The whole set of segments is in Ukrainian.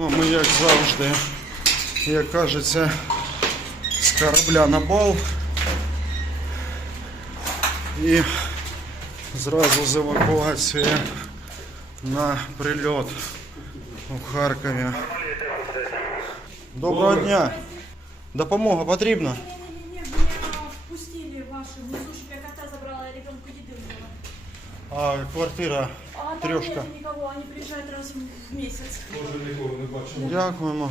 як завжди, як кажеться, з корабля на бал. І зразу з евакуації на прильот у Харкові. Доброго дня! Допомога потрібна? Не-не-не, меня впустили ваши внизу, я кота забрала, я ребенку взяла. А квартира А там Трёшка. нет никого, они приезжают раз в месяц. Дякуємо.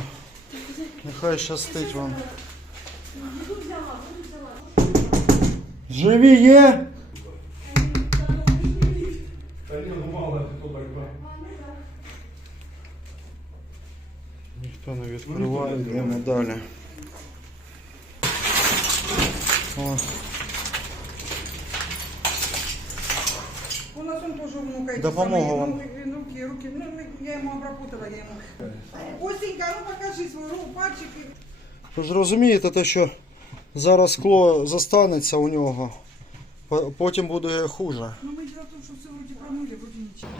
Нехай щастить вам. Еду взяла, еду взяла. Живі є? Ніхто не відкриває, йдемо далі. О, У нас он тоже внука. эти Допомога самые, вам. ну, и руки, руки. Ну, мы- я ему обработала, я ему. Костенька, ну покажи свой руку, пальчик. и- Ви ж розумієте, те, що зараз скло застанеться у нього, по- потім буде хуже. Ну мы дело в том, что все вроде промыли, вроде ничего.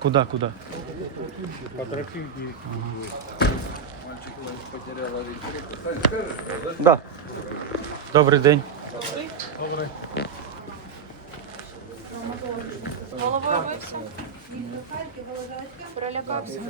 Куда, куда? Да. Добрий день. Головою бився? Перелякався.